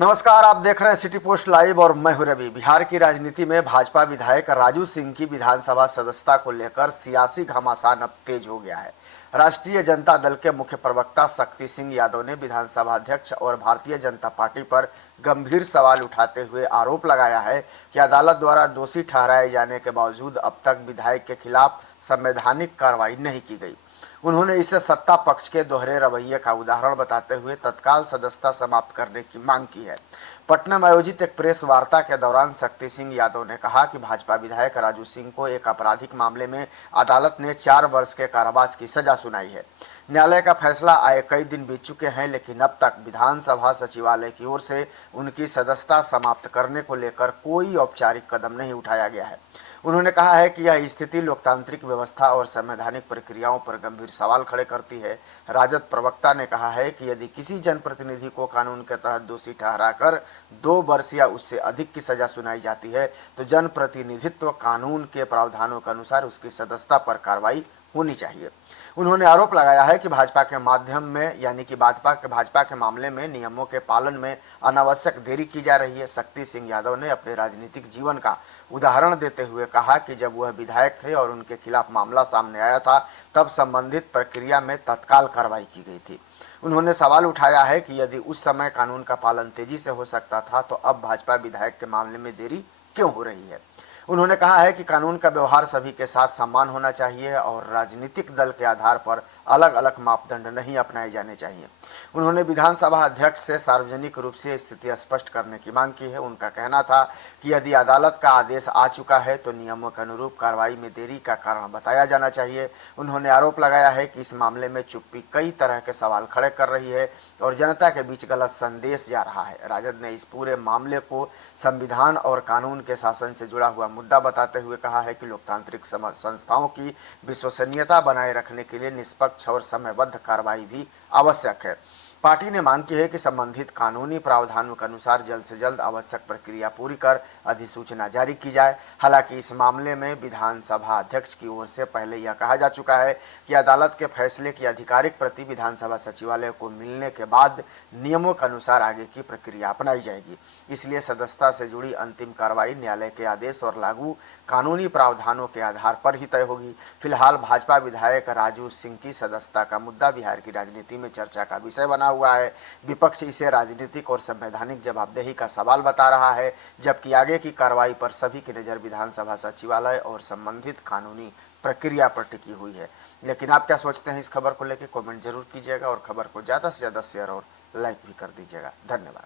नमस्कार, आप देख रहे हैं सिटी पोस्ट लाइव और मैं हूं रवि। बिहार की राजनीति में भाजपा विधायक राजू सिंह की विधानसभा सदस्यता को लेकर सियासी घमासान अब तेज हो गया है। राष्ट्रीय जनता दल के मुख्य प्रवक्ता शक्ति सिंह यादव ने विधानसभा अध्यक्ष और भारतीय जनता पार्टी पर गंभीर सवाल उठाते हुए आरोप लगाया है कि अदालत द्वारा दोषी ठहराए जाने के बावजूद अब तक विधायक के खिलाफ संवैधानिक कार्रवाई नहीं की गई। उन्होंने इसे सत्ता पक्ष के दोहरे रवैये का उदाहरण बताते हुए तत्काल सदस्यता समाप्त करने की मांग की है। पटना में आयोजित एक प्रेस वार्ता के दौरान शक्ति सिंह यादव ने कहा कि भाजपा विधायक राजू सिंह को एक आपराधिक मामले में अदालत ने 4 वर्ष के कारावास की सजा सुनाई है। न्यायालय का फैसला आए कई दिन बीत चुके हैं, लेकिन अब तक विधानसभा सचिवालय की ओर से उनकी सदस्यता समाप्त करने को लेकर कोई औपचारिक कदम नहीं उठाया गया है। उन्होंने कहा है कि यह स्थिति लोकतांत्रिक व्यवस्था और संवैधानिक प्रक्रियाओं पर गंभीर सवाल खड़े करती है। राजद प्रवक्ता ने कहा है कि यदि किसी जनप्रतिनिधि को कानून के तहत दोषी ठहराकर 2 वर्ष या उससे अधिक की सजा सुनाई जाती है तो जनप्रतिनिधित्व कानून के प्रावधानों के अनुसार उसकी सदस्यता पर कार्रवाई होनी चाहिए। उन्होंने आरोप लगाया है कि भाजपा के माध्यम में यानी कि भाजपा के मामले में नियमों के पालन में अनावश्यक देरी की जा रही है। शक्ति सिंह यादव ने अपने राजनीतिक जीवन का उदाहरण देते हुए कहा कि जब वह विधायक थे और उनके खिलाफ मामला सामने आया था तब संबंधित प्रक्रिया में तत्काल कार्रवाई की गई थी। उन्होंने सवाल उठाया है कि यदि उस समय कानून का पालन तेजी से हो सकता था तो अब भाजपा विधायक के मामले में देरी क्यों हो रही है। उन्होंने कहा है कि कानून का व्यवहार सभी के साथ समान होना चाहिए और राजनीतिक दल के आधार पर अलग अलग मापदंड नहीं अपनाए जाने चाहिए। उन्होंने विधानसभा अध्यक्ष से सार्वजनिक रूप से स्थिति स्पष्ट करने की मांग की है। उनका कहना था कि यदि अदालत का आदेश आ चुका है तो नियमों के अनुरूप कार्रवाई में देरी का कारण बताया जाना चाहिए। उन्होंने आरोप लगाया है कि इस मामले में चुप्पी कई तरह के सवाल खड़े कर रही है और जनता के बीच गलत संदेश जा रहा है। राजद ने इस पूरे मामले को संविधान और कानून के शासन से जुड़ा हुआ मुद्दा बताते हुए कहा है कि लोकतांत्रिक संस्थाओं की विश्वसनीयता बनाए रखने के लिए निष्पक्ष और समयबद्ध कार्रवाई भी आवश्यक है। पार्टी ने मांग की है कि संबंधित कानूनी प्रावधानों के अनुसार जल्द से जल्द आवश्यक प्रक्रिया पूरी कर अधिसूचना जारी की जाए। हालांकि इस मामले में विधानसभा अध्यक्ष की ओर से पहले यह कहा जा चुका है कि अदालत के फैसले की आधिकारिक प्रति विधानसभा सचिवालय को मिलने के बाद नियमों के अनुसार आगे की प्रक्रिया अपनाई जाएगी। इसलिए सदस्यता से जुड़ी अंतिम कार्रवाई न्यायालय के आदेश और लागू कानूनी प्रावधानों के आधार पर ही तय होगी। फिलहाल भाजपा विधायक राजू सिंह की सदस्यता का मुद्दा बिहार की राजनीति में चर्चा का विषय बना हुआ है। विपक्ष इसे राजनीतिक और संवैधानिक जवाबदेही का सवाल बता रहा है, जबकि आगे की कार्रवाई पर सभी की नज़र विधानसभा सचिवालय और संबंधित कानूनी प्रक्रिया पर टिकी हुई है। लेकिन आप क्या सोचते हैं इस खबर को लेकर कमेंट जरूर कीजिएगा और खबर को ज़्यादा से ज़्यादा शेयर और लाइक भी कर दीजिएगा। धन्यवाद।